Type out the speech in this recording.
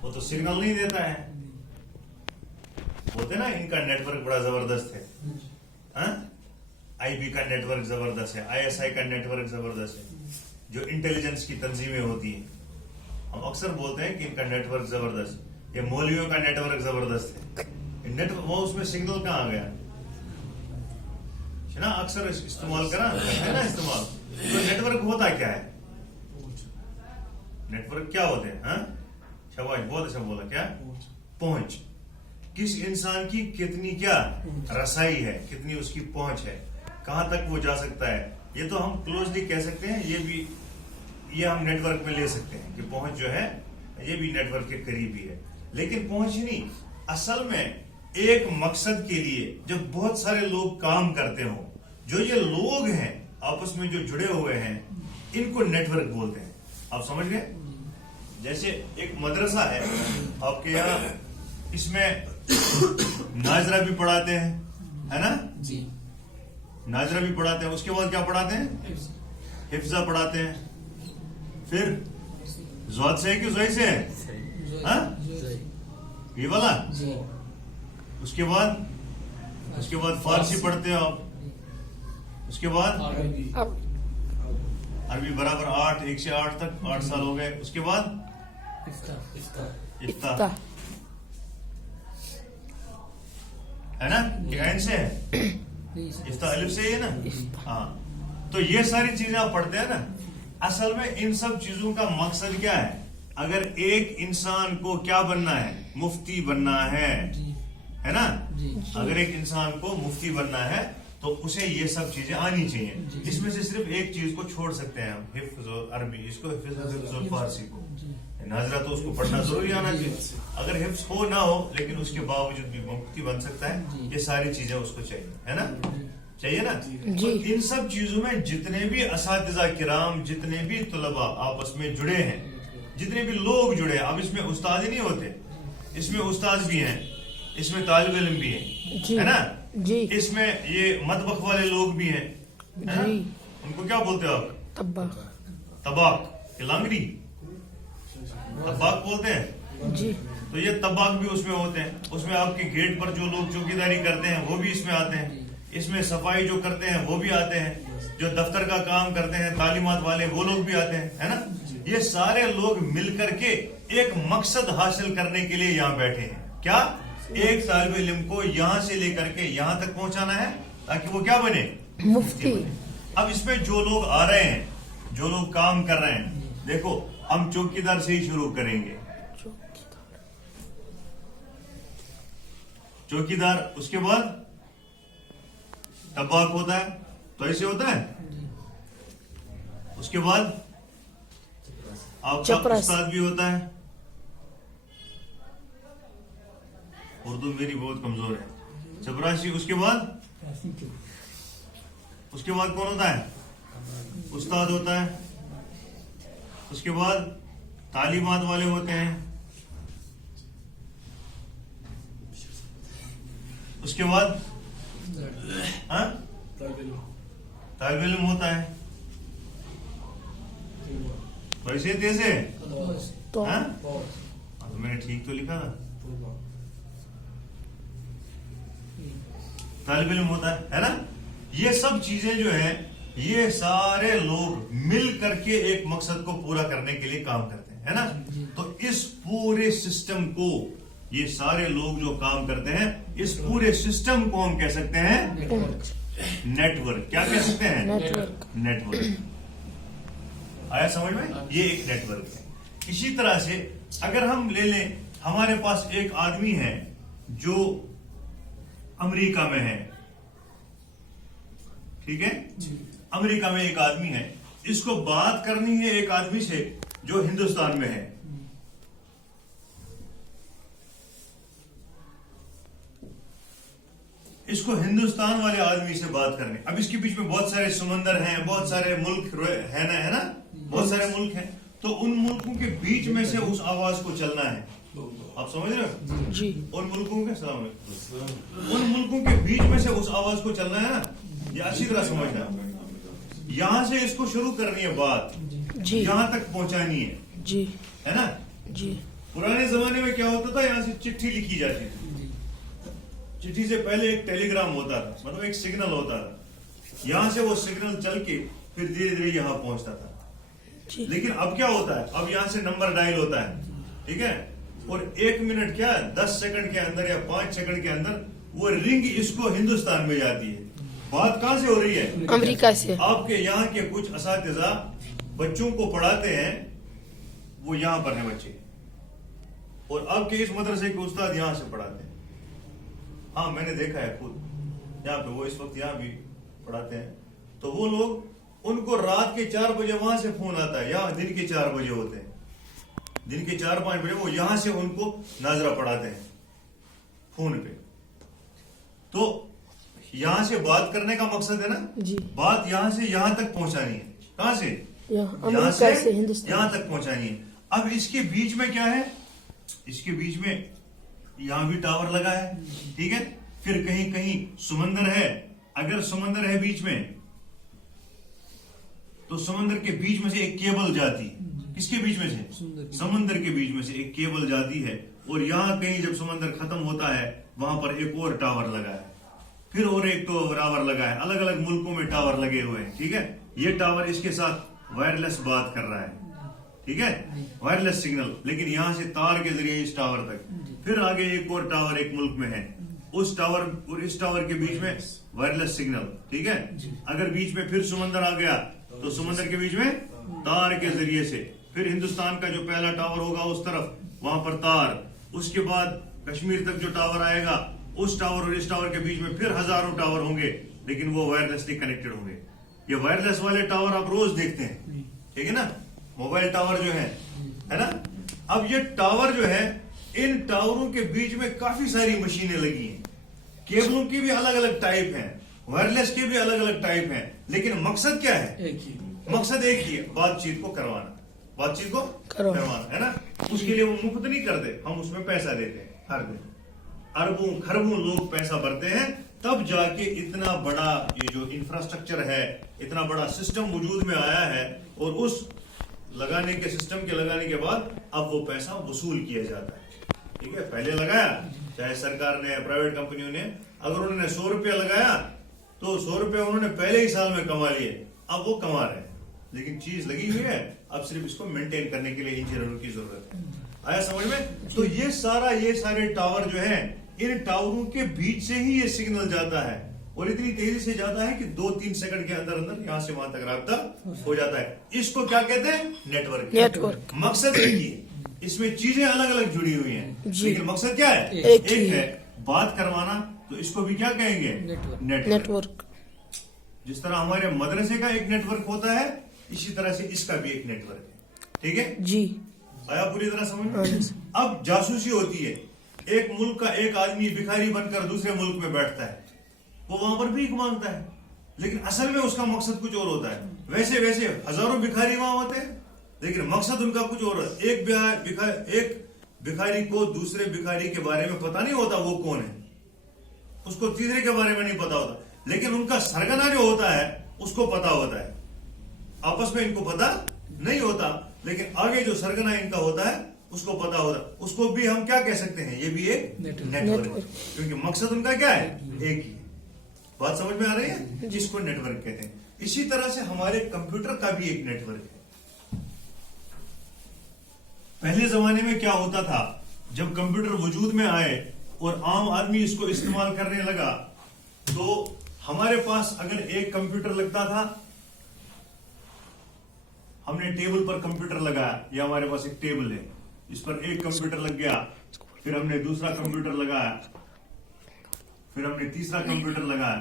वो तो सिग्नल नहीं देता है। बोलते ना इनका नेटवर्क बड़ा जबरदस्त है, आईबी का नेटवर्क जबरदस्त है, आईएसआई का नेटवर्क जबरदस्त है, जो इंटेलिजेंस की तंजीमें होती हैं। हम अक्सर बोलते हैं कि इनका नेटवर्क जबरदस्त, ये मौलवियों का नेटवर्क जबरदस्त है। नेटवर्क वो उसमें सिग्नल कहाँ आ गया है ना, अक्सर इस्तेमाल करा है ना इस्तेमाल। तो नेटवर्क होता क्या है, नेटवर्क क्या होते हैं? शाबाश, बहुत अच्छा बोला। क्या पहुंच, किस इंसान की कितनी क्या रसाई है, कितनी उसकी पहुंच है, कहां तक वो जा सकता है। ये तो हम क्लोजली कह सकते हैं, ये भी ये हम नेटवर्क में ले सकते हैं कि पहुंच जो है ये भी नेटवर्क के करीब ही है। लेकिन पहुंच ही नहीं, असल में एक मकसद के लिए जब बहुत सारे लोग काम करते हो, जो ये लोग हैं आपस में जो जुड़े हुए हैं, इनको नेटवर्क बोलते हैं। आप समझ गए? जैसे एक मदरसा है आपके यहाँ, इसमें नाजरा भी पढ़ाते हैं, है ना जी, नाजरा भी पढ़ाते हैं। उसके बाद क्या पढ़ाते हैं? हिफ्जा पढ़ाते हैं। फिर ज़ौद से है कि ज़ोई से है? ये वाला। उसके बाद फारसी पढ़ते हो आप। उसके बाद अरबी बराबर 8, 1 से 8 तक 8 साल हो गए। उसके बाद इफ्ता है ना, ऐन से है, इफ्ता अलिफ से है ना। हाँ, तो ये सारी चीजें आप पढ़ते हैं ना। असल में इन सब चीजों का मकसद क्या है? अगर एक इंसान को क्या बनना है? मुफ्ती बनना है ना। अगर एक इंसान को मुफ्ती बनना है तो उसे ये सब चीजें आनी चाहिए। इसमें से सिर्फ एक चीज को छोड़ सकते हैं हम, हिफ्ज और अरबी, इसको हिफ्ज और फारसी को। नाजरा तो उसको पढ़ना जरूरी आना चाहिए। अगर हिफ्ज हो ना हो लेकिन उसके बावजूद भी मुफ्ती बन सकता है। ये सारी चीजें उसको चाहिए, है ना, चाहिए ना। तो इन सब चीजों में जितने भी असातिज़ा किराम, जितने भी तुलबा आपस में जुड़े हैं, जितने भी लोग जुड़े हैं, अब इसमें उस्ताद ही नहीं होते, इसमें उस्ताद भी हैं, इसमें तालिब इल्म भी है ना जी। इसमें ये मतबख वाले लोग भी हैं, है ना? उनको क्या बोलते हो आप? तबाक, लांगड़ी तबाक बोलते हैं जी। तो ये तबाक भी उसमें होते हैं। उसमें आपके गेट पर जो लोग चौकीदारी करते हैं वो भी इसमें आते हैं। इसमें सफाई जो करते हैं वो भी आते हैं। जो दफ्तर का काम करते हैं, तालीमात वाले, वो लोग भी आते हैं, है ना। ये सारे लोग मिलकर के एक मकसद हासिल करने के लिए यहाँ बैठे हैं। क्या? एक तालिब इल्म को यहाँ से लेकर के यहाँ तक पहुंचाना है ताकि वो क्या बने? मुफ्ती बने। अब इसमें जो लोग आ रहे हैं, जो लोग काम कर रहे हैं, देखो हम चौकीदार से ही शुरू करेंगे। चौकीदार, उसके बाद तबाक होता है, तो ऐसे होता है। उसके बाद आपका उस्ताद भी होता है। उर्दू मेरी बहुत कमजोर है। चपरासी। उसके बाद कौन होता है? उस्ताद होता है। उसके बाद तालीमात वाले होते हैं। उसके बाद तालिब इल्म होता है। वैसे तैसे तो मैंने ठीक तो लिखा था। तालिब इल्म होता है ना। ये सब चीजें जो है, ये सारे लोग मिल करके एक मकसद को पूरा करने के लिए काम करते हैं, है ना। तो इस पूरे सिस्टम को, ये सारे लोग जो काम करते हैं, इस पूरे सिस्टम को हम कह सकते हैं नेटवर्क। क्या कह सकते हैं? नेटवर्क। आया समझ में? ये एक नेटवर्क है। इसी तरह से अगर हम ले लें, हमारे पास एक आदमी है जो अमेरिका में है, ठीक है, अमेरिका में एक आदमी है, इसको बात करनी है एक आदमी से जो हिंदुस्तान में है। इसको हिंदुस्तान वाले आदमी से बात करनी। अब इसके बीच में बहुत सारे समंदर हैं, बहुत सारे मुल्क है ना, बहुत सारे मुल्क हैं। तो उन मुल्कों के बीच में से उस आवाज को चलना है। आप समझ रहे हो जी। उन मुल्कों के बीच में से उस आवाज को चलना है ना, ये अच्छी तरह समझना। यहाँ से इसको शुरू करनी है बात, यहाँ तक पहुंचानी है जी, है ना जी। पुराने जमाने में क्या होता था, यहाँ से चिट्ठी लिखी जाती थी, चिट्ठी से पहले एक टेलीग्राम होता था, मतलब एक सिग्नल होता था, यहाँ से वो सिग्नल चल के फिर धीरे धीरे यहाँ पहुंचता था। लेकिन अब क्या होता है, अब यहाँ से नंबर डायल होता है, ठीक है, और 1 मिनट क्या 10 सेकंड के अंदर या 5 सेकंड के अंदर वो रिंग इसको हिंदुस्तान में जाती है। बात कहाँ से हो रही है? अमेरिका से। आपके यहाँ के कुछ असातिज़ा बच्चों को पढ़ाते हैं, वो यहाँ पर हैं बच्चे, और आपके इस मदरसे के उस्ताद यहाँ से पढ़ाते हैं। हाँ, मैंने देखा है खुद, यहाँ पे वो इस वक्त यहाँ भी पढ़ाते हैं। तो वो लोग, उनको रात के 4 बजे वहां से फोन आता है, यहाँ दिन के 4 बजे होते हैं, दिन के 4-5 बजे वो यहाँ से उनको नाजरा पढ़ाते हैं फोन पे। तो यहाँ से बात करने का मकसद है ना जी, बात यहाँ से यहाँ तक पहुंचानी है। कहाँ से? यहाँ से हिंदुस्तान यहाँ तक पहुंचानी है। अब इसके बीच में क्या है, इसके बीच में यहाँ भी टावर लगा है, ठीक है, फिर कहीं कहीं समंदर है। अगर समंदर है बीच में, तो समंदर के बीच में से एक केबल जाती है। किसके बीच में से? समंदर के बीच में से एक केबल जाती है, और यहाँ कहीं जब समंदर खत्म होता है वहां पर एक और टावर लगा है, फिर और एक तो टावर लगा है। अलग अलग मुल्कों में टावर लगे हुए हैं, ठीक है। ये टावर इसके साथ वायरलेस बात कर रहा है, ठीक है, वायरलेस सिग्नल, लेकिन यहाँ से तार के जरिए इस टावर तक। फिर आगे एक और टावर एक मुल्क में है, उस टावर और इस टावर के बीच में वायरलेस सिग्नल, ठीक है। अगर बीच में फिर समंदर आ गया तो समंदर के बीच में तार के जरिए से फिर हिंदुस्तान का जो पहला टावर होगा उस तरफ, वहां पर तार। उसके बाद कश्मीर तक जो टावर आएगा, उस टावर और इस टावर के बीच में फिर हजारों टावर होंगे, लेकिन वो वायरलेसली कनेक्टेड होंगे। ये वायरलेस वाले टावर आप रोज देखते हैं, ठीक है ना, मोबाइल टावर जो है ना। अब ये टावर जो है, इन टावरों के बीच में काफी सारी मशीनें लगी हैं, केबलों की भी अलग अलग टाइप हैं, वायरलेस के भी अलग अलग टाइप हैं, लेकिन मकसद क्या है? मकसद एक ही है, बातचीत को करवाना, बातचीत को करवाना, है ना। उसके लिए वो मुफ्त नहीं करते, हम उसमें पैसा देते हैं हर दिन। अरबों खरबों लोग पैसा भरते हैं, तब जाके इतना बड़ा ये जो इंफ्रास्ट्रक्चर है, इतना बड़ा सिस्टम वजूद में आया है। और उस लगाने के सिस्टम के लगाने के बाद अब वो पैसा वसूल किया जाता है, ठीक है। पहले लगाया, चाहे सरकार ने, प्राइवेट कंपनियों ने, अगर उन्होंने 100 रुपया लगाया तो 100 रुपया उन्होंने पहले ही साल में कमा लिए, अब वो कमा रहे हैं, लेकिन चीज लगी हुई है, अब सिर्फ इसको मेंटेन करने के लिए इंजीनियरों की जरूरत है। आया समझ में? तो ये सारे टावर जो है, इन टावरों के बीच से ही ये सिग्नल जाता है, और इतनी तेजी से जाता है कि 2-3 सेकंड के अंदर अंदर यहाँ से वहां तक राब्ता हो जाता है। इसको क्या कहते हैं? नेटवर्क। मकसद एक ही है, इसमें चीजें अलग अलग जुड़ी हुई हैं, लेकिन मकसद क्या है? एक है, बात करवाना। तो इसको भी क्या कहेंगे? नेटवर्क। जिस तरह हमारे मदरसे का एक नेटवर्क होता है, इसी तरह से इसका भी एक नेटवर्क है, ठीक है जी। आया पूरी तरह समझ में? अब जासूसी होती है, एक मुल्क का एक आदमी भिखारी बनकर दूसरे मुल्क में बैठता है, वो वहां पर भीख मांगता है, लेकिन असल में उसका मकसद कुछ और होता है। वैसे हजारों भिखारी वहां होते हैं, लेकिन मकसद उनका कुछ और है। एक भिखारी को दूसरे भिखारी के बारे में पता नहीं होता वो कौन है, उसको तीसरे के बारे में नहीं पता होता, लेकिन उनका सरगना जो होता है उसको पता होता है। आपस में इनको पता नहीं होता, लेकिन आगे जो सरगना इनका होता है उसको पता होता। उसको भी हम क्या कह सकते हैं? ये भी एक नेटवर्क है, क्योंकि मकसद उनका क्या है? एक ही। बात समझ में आ रही है? जिसको नेटवर्क कहते हैं। इसी तरह से हमारे कंप्यूटर का भी एक नेटवर्क है। पहले जमाने में क्या होता था, जब कंप्यूटर वजूद में आए और आम आदमी इसको इस्तेमाल करने लगा, तो हमारे पास अगर एक कंप्यूटर लगता था, हमने टेबल पर कंप्यूटर लगाया, या हमारे पास एक टेबल है, इस पर एक कंप्यूटर लग गया, फिर हमने दूसरा कंप्यूटर लगाया, फिर हमने तीसरा कंप्यूटर लगाया,